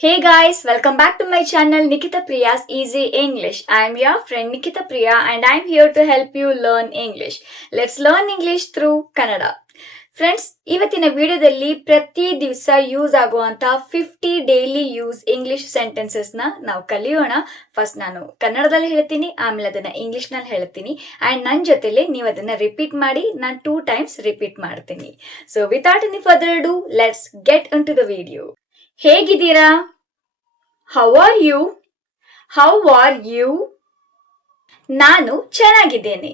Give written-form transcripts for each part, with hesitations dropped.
Hey guys, welcome back to my channel Nikita Priya's Easy English. I am your friend Nikita Priya and I am here to help you learn English. Let's learn English through Kannada. Friends, ಇವತ್ತಿನ ವಿಡಿಯೋದಲ್ಲಿ ಪ್ರತಿ ದಿವಸ use ಆಗುವಂತ 50 daily use English sentences ನಾವು ಕಲಿಯೋಣ. First ನಾನು ಕನ್ನಡದಲ್ಲಿ ಹೇಳ್ತೀನಿ, ಆಮೇಲೆ ಅದನ್ನ ಇಂಗ್ಲಿಷ್ ನಲ್ಲಿ ಹೇಳ್ತೀನಿ ಅಂಡ್ ನನ್ನ ಜೊತೆಲಿ ನೀವು ಅದನ್ನ ರಿಪೀಟ್ ಮಾಡಿ, ನಾನು 2 ಟೈಮ್ಸ್ ರಿಪೀಟ್ ಮಾಡ್ತೀನಿ. So without any further do, let's get into the video. ಹೇಗಿದ್ದೀರಾ? How are you? How are you? ನಾನು ಚೆನ್ನಾಗಿದ್ದೇನೆ.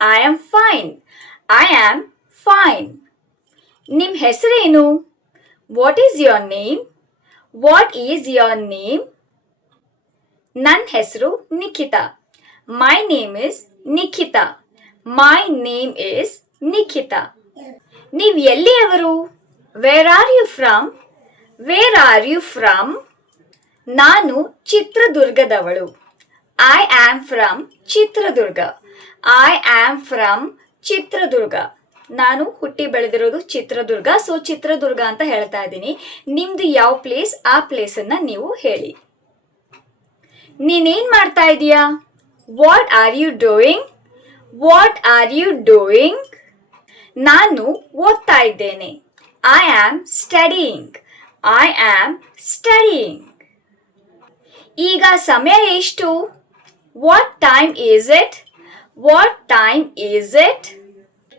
I am fine. I am fine. ನಿಮ್ ಹೆಸರೇನು? What is your name? What is your name? ನನ್ನ ಹೆಸರು Nikhita. My name is Nikhita. My name is Nikhita. ನೀವ್ ಎಲ್ಲಿಯವರು? Where are you from? Where are you from? ನಾನು ಚಿತ್ರದುರ್ಗದವಳು. I am from Chitradurga. I am from Chitradurga. ನಾನು ಹುಟ್ಟಿ ಬೆಳೆದಿರೋದು ಚಿತ್ರದುರ್ಗ, ಸೊ ಚಿತ್ರದುರ್ಗ ಅಂತ ಹೇಳ್ತಾ ಇದ್ದೀನಿ. ನಿಮ್ದು ಯಾವ ಪ್ಲೇಸ್, ಆ ಪ್ಲೇಸ್ ಅನ್ನ ನೀವು ಹೇಳಿ. ನೀನೇನ್ ಮಾಡ್ತಾ ಇದೀಯಾ? What are you doing? What are you doing? ನಾನು ಓದ್ತಾ ಇದ್ದೇನೆ. I am studying. I am studying. ಈಗ ಸಮಯ ಎಷ್ಟು? What time is it? What time is it?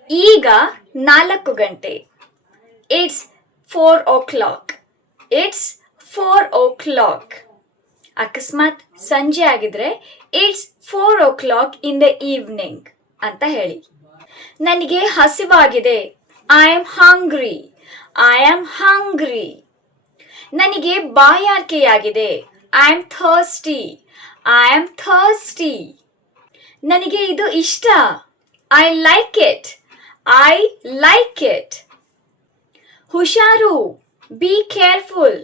ಈಗ 4 ಗಂಟೆ. It's 4 o'clock. It's 4 o'clock. ಅಕಸ್ಮಾತ್ ಸಂಜೆ ಆಗಿದ್ರೆ it's 4 o'clock in the evening ಅಂತ ಹೇಳಿ. ನನಗೆ ಹಸಿವಾಗಿದೆ. I am hungry. I am hungry. ನನಗೆ ಬಾಯಾರಿಕೆಯಾಗಿದೆ. I am thirsty. I am thirsty. ನನಗೆ ಇದು ಇಷ್ಟ. I like it. I like it. ಹುಷಾರು. Be careful.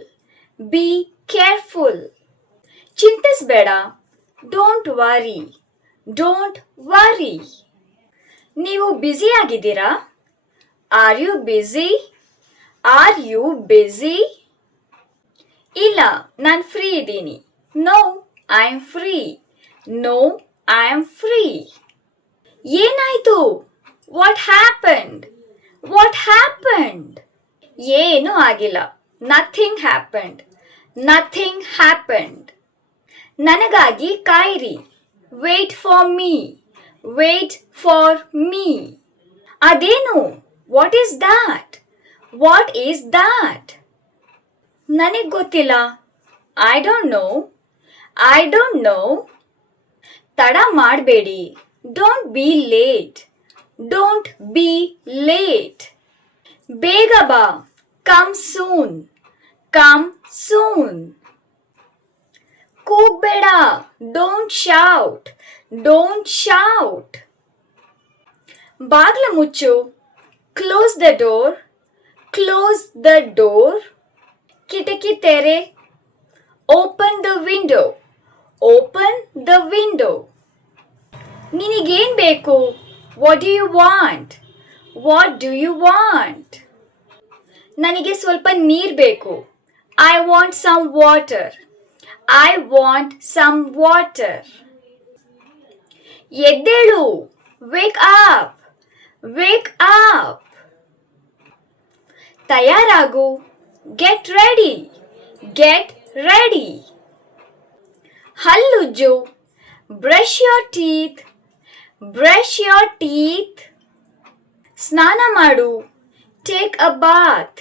Be careful. ಚಿಂತಿಸಬೇಡ. Don't worry. Don't worry. ನೀವು ಬ್ಯುಸಿ ಆಗಿದ್ದೀರಾ? Are you busy? Are you busy? ಇಲ್ಲ, ನಾನು ಫ್ರೀ ಇದ್ದೀನಿ. No, I am free. No, I am free. ಏನಾಯ್ತು? What happened? What happened? ಏನು ಆಗಿಲ್ಲ. Nothing happened. Nothing happened. ನನಗಾಗಿ ಕಾಯಿರಿ. Wait for me. Wait for me. ಅದೇನು? What is that? What is that? ನನಗೆ ಗೊತ್ತಿಲ್ಲ. I don't know. I don't know. ತಡ ಮಾಡಬೇಡಿ. Don't be late. Don't be late. ಬೇಗ ಬಾ. Come soon. Come soon. ಕೂಗಬೇಡ. Don't shout. Don't shout. ಬಾಗ್ಲ ಮುಚ್ಚು. Close the door. Close the door. ಕಿಟಕಿ ತೆರೆ. Open the window. Open the window. ನಿನಗೇನ್ ಬೇಕು? What do you want? What do you want? ನನಗೆ ಸ್ವಲ್ಪ ನೀರು ಬೇಕು. I want some water. I want some water. ಎದ್ದೇಳು. Wake up. Wake up. ತಯಾರಾಗು. Get ready. Get ready. ಹಲ್ಲುಜ್ಜು. Brush your teeth. Brush your teeth. ಸ್ನಾನ ಮಾಡು. Take a bath.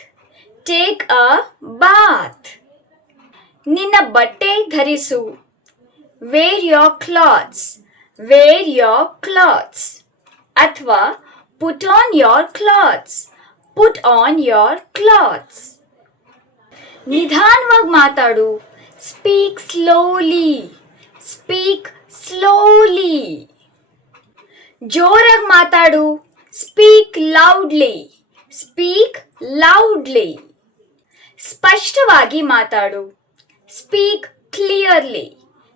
Take a bath. ನಿನ್ನ ಬಟ್ಟೆ ಧರಿಸು. Wear your clothes. Wear your clothes. ಅಥವಾ put on your clothes. Put on your clothes. ನಿಧಾನವಾಗಿ ಮಾತಾಡು. Speak slowly. Speak slowly. ಜೋರಾಗಿ ಮಾತಾಡು. Speak loudly. Speak loudly. ಸ್ಪಷ್ಟವಾಗಿ ಮಾತಾಡು. Speak clearly.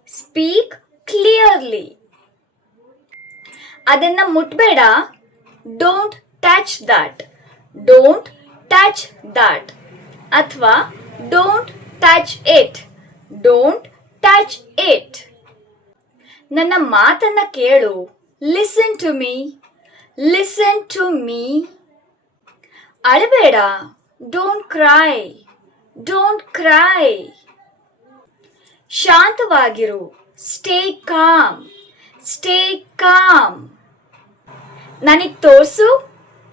Speak clearly. ಅದನ್ನ ಮುಟ್ಬೇಡ. Don't touch that. Don't touch that. ಅಥವಾ don't touch it. Don't touch it. ನನ್ನ ಮಾತನ್ನ ಕೇಳು. Listen to me. Listen to me. ಅಳಬೇಡ. Don't cry. Don't cry. ಶಾಂತವಾಗಿರು. Stay calm. Stay calm. ನನಗ್ ತೋರ್ಸು.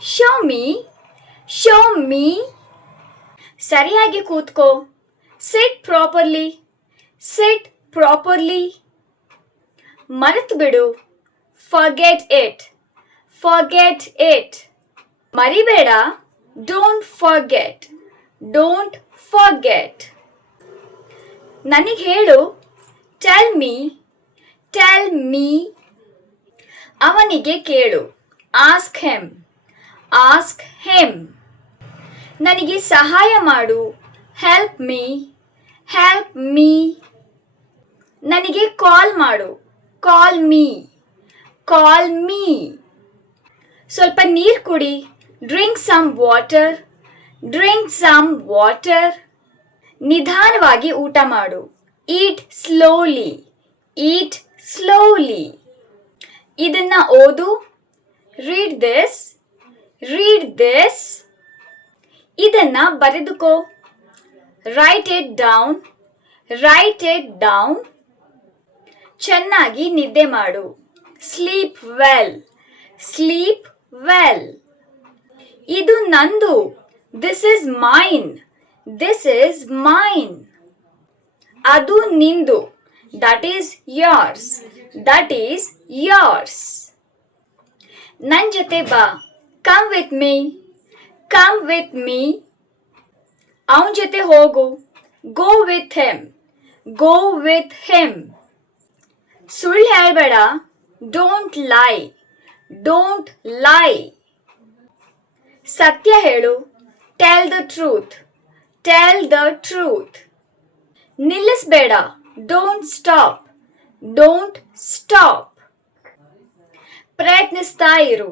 Show me. Show me. ಸರಿಯಾಗಿ ಕೂತ್ಕೋ. Sit properly. Sit properly. ಮರೆತು ಬಿಡು. Forget it. Forget it. ಮರಿಬೇಡ. Don't forget. Don't forget. ನನಗೆ ಹೇಳು. Tell me. Tell me. ಅವನಿಗೆ ಕೇಳು. Ask him. Ask him. ನನಗೆ ಸಹಾಯ ಮಾಡು. Help me. Help me. ನನಗೆ ಕಾಲ್ ಮಾಡು. Call me. Call me. ಸ್ವಲ್ಪ ನೀರು ಕುಡಿ. Drink some water. Drink some water. ನಿಧಾನವಾಗಿ ಊಟ ಮಾಡು. Eat slowly. Eat slowly. ಇದನ್ನ ಓದು. Read this. Read this. ಇದನ್ನ ಬರೆದುಕೋ. Write it down. Write it down. ಚೆನ್ನಾಗಿ ನಿದ್ದೆ ಮಾಡು. Sleep well. Sleep well. ಇದು ನಂದು. This is mine. This is mine. ಅದು ನಿಂದು. That is yours. That is yours. ನನ್ ಜೊತೆ ಬಾ. Come with me. Come with me. ಅವನ ಜೊತೆ ಹೋಗು. Go with him. Go with him. ಸುಳ್ಳು ಹೇಳ್ಬೇಡ. Don't lie. Don't lie. ಸತ್ಯ ಹೇಳು. Tell the truth. Tell the truth. ನಿಲ್ಲಿಸ್ಬೇಡ. Don't stop. Don't stop. ಪ್ರಯತ್ನಿಸ್ತಾ ಇರು.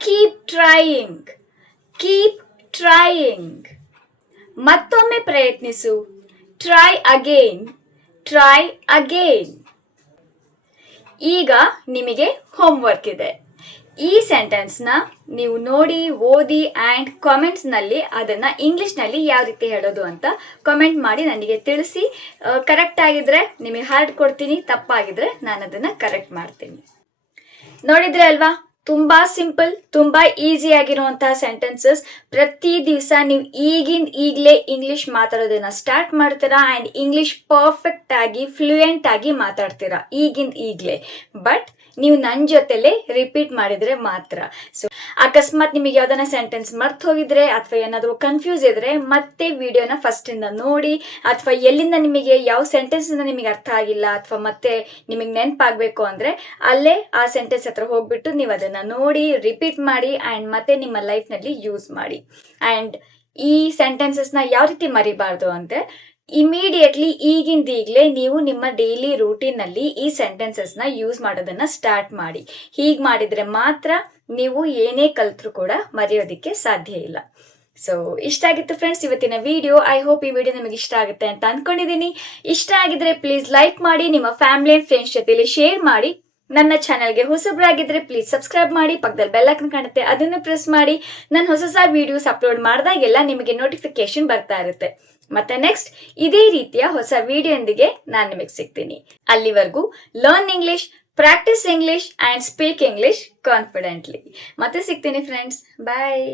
Keep trying. Keep trying. ಮತ್ತೊಮ್ಮೆ ಪ್ರಯತ್ನಿಸು. Try again. Try again. ಈಗ ನಿಮಗೆ ಹೋಮ್ವರ್ಕ್ ಇದೆ. ಈ ಸೆಂಟೆನ್ಸ್ನ ನೀವು ನೋಡಿ ಓದಿ ಆ್ಯಂಡ್ ಕಾಮೆಂಟ್ಸ್ನಲ್ಲಿ ಅದನ್ನು ಇಂಗ್ಲೀಷ್ನಲ್ಲಿ ಯಾವ ರೀತಿ ಹೇಳೋದು ಅಂತ ಕಾಮೆಂಟ್ ಮಾಡಿ ನನಗೆ ತಿಳಿಸಿ. ಕರೆಕ್ಟ್ ಆಗಿದ್ರೆ ನಿಮಗೆ ಹಾರ್ಡ್ ಕೊಡ್ತೀನಿ, ತಪ್ಪಾಗಿದ್ರೆ ನಾನು ಅದನ್ನು ಕರೆಕ್ಟ್ ಮಾಡ್ತೀನಿ. ನೋಡಿದ್ರೆ ಅಲ್ವಾ, ತುಂಬಾ ಸಿಂಪಲ್, ತುಂಬಾ ಈಸಿ ಆಗಿರುವಂತಹ ಸೆಂಟೆನ್ಸಸ್. ಪ್ರತಿ ದಿವಸ ನೀವು ಈಗಲೇ ಇಂಗ್ಲಿಷ್ ಮಾತಾಡೋದನ್ನ ಸ್ಟಾರ್ಟ್ ಮಾಡ್ತೀರಾ ಆ್ಯಂಡ್ ಇಂಗ್ಲಿಷ್ ಪರ್ಫೆಕ್ಟ್ ಆಗಿ ಫ್ಲೂಯೆಂಟ್ ಆಗಿ ಮಾತಾಡ್ತೀರಾ ಈಗಲೇ. ಬಟ್ ನೀವು ನನ್ನ ಜೊತೆಲೆ ರಿಪೀಟ್ ಮಾಡಿದ್ರೆ ಮಾತ್ರ. ಸೊ ಅಕಸ್ಮಾತ್ ನಿಮಗೆ ಯಾವ್ದಾನ ಸೆಂಟೆನ್ಸ್ ಮರ್ತು ಹೋಗಿದ್ರೆ ಅಥವಾ ಏನಾದರೂ ಕನ್ಫ್ಯೂಸ್ ಇದ್ರೆ ಮತ್ತೆ ವಿಡಿಯೋನ ಫಸ್ಟ್ ಇಂದ ನೋಡಿ, ಅಥವಾ ಎಲ್ಲಿಂದ ನಿಮಗೆ ಯಾವ ಸೆಂಟೆನ್ಸ್ ಇಂದ ನಿಮಗೆ ಅರ್ಥ ಆಗಿಲ್ಲ ಅಥವಾ ಮತ್ತೆ ನಿಮಗೆ ನೆನಪಾಗಬೇಕು ಅಂದ್ರೆ ಅಲ್ಲೇ ಆ ಸೆಂಟೆನ್ಸ್ ಹತ್ರ ಹೋಗ್ಬಿಟ್ಟು ನೀವು ಅದನ್ನ ನೋಡಿ ರಿಪೀಟ್ ಮಾಡಿ ಆ್ಯಂಡ್ ಮತ್ತೆ ನಿಮ್ಮ ಲೈಫ್ನಲ್ಲಿ ಯೂಸ್ ಮಾಡಿ. ಆ್ಯಂಡ್ ಈ ಸೆಂಟೆನ್ಸಸ್ನ ಯಾವ ರೀತಿ ಮರಿಬಾರ್ದು ಅಂದ್ರೆ ಇಮಿಡಿಯೇಟ್ಲಿ ಈಗಲೇ ನೀವು ನಿಮ್ಮ ಡೈಲಿ ರೂಟೀನ್ ನಲ್ಲಿ ಈ ಸೆಂಟೆನ್ಸಸ್ ನ ಯೂಸ್ ಮಾಡೋದನ್ನ ಸ್ಟಾರ್ಟ್ ಮಾಡಿ. ಹೀಗ್ ಮಾಡಿದ್ರೆ ಮಾತ್ರ ನೀವು ಏನೇ ಕಲ್ತ್ರು ಕೂಡ ಮರೆಯೋದಿಕ್ಕೆ ಸಾಧ್ಯ ಇಲ್ಲ. ಸೊ ಇಷ್ಟ ಆಗಿತ್ತು ಫ್ರೆಂಡ್ಸ್ ಇವತ್ತಿನ ವಿಡಿಯೋ. ಐ ಹೋಪ್ ಈ ವಿಡಿಯೋ ನಿಮಗೆ ಇಷ್ಟ ಆಗುತ್ತೆ ಅಂತ ಅನ್ಕೊಂಡಿದ್ದೀನಿ. ಇಷ್ಟ ಆಗಿದ್ರೆ ಪ್ಲೀಸ್ ಲೈಕ್ ಮಾಡಿ, ನಿಮ್ಮ ಫ್ಯಾಮಿಲಿ ಅಂಡ್ ಫ್ರೆಂಡ್ಸ್ ಜೊತೆಲಿ ಶೇರ್ ಮಾಡಿ. ನನ್ನ ಚಾನೆಲ್ಗೆ ಹೊಸಬ್ರಾಗಿದ್ರೆ ಪ್ಲೀಸ್ ಸಬ್ಸ್ಕ್ರೈಬ್ ಮಾಡಿ, ಪಕ್ಕದಲ್ಲಿ ಬೆಲ್ ಐಕಾನ್ ಕಾಣುತ್ತೆ ಅದನ್ನು ಪ್ರೆಸ್ ಮಾಡಿ. ನಾನು ಹೊಸ ವಿಡಿಯೋಸ್ ಅಪ್ಲೋಡ್ ಮಾಡಿದಾಗೆಲ್ಲ ನಿಮಗೆ ನೋಟಿಫಿಕೇಶನ್ ಬರ್ತಾ ಇರುತ್ತೆ. ಮತ್ತೆ ನೆಕ್ಸ್ಟ್ ಇದೇ ರೀತಿಯ ಹೊಸ ವಿಡಿಯೋಂದಿಗೆ ನಾನು ನಿಮಗೆ ಸಿಗ್ತೀನಿ. ಅಲ್ಲಿವರೆಗೂ learn English, practice English and speak English confidently. ಮತ್ತೆ ಸಿಗ್ತೀನಿ ಫ್ರೆಂಡ್ಸ್. ಬಾಯ್.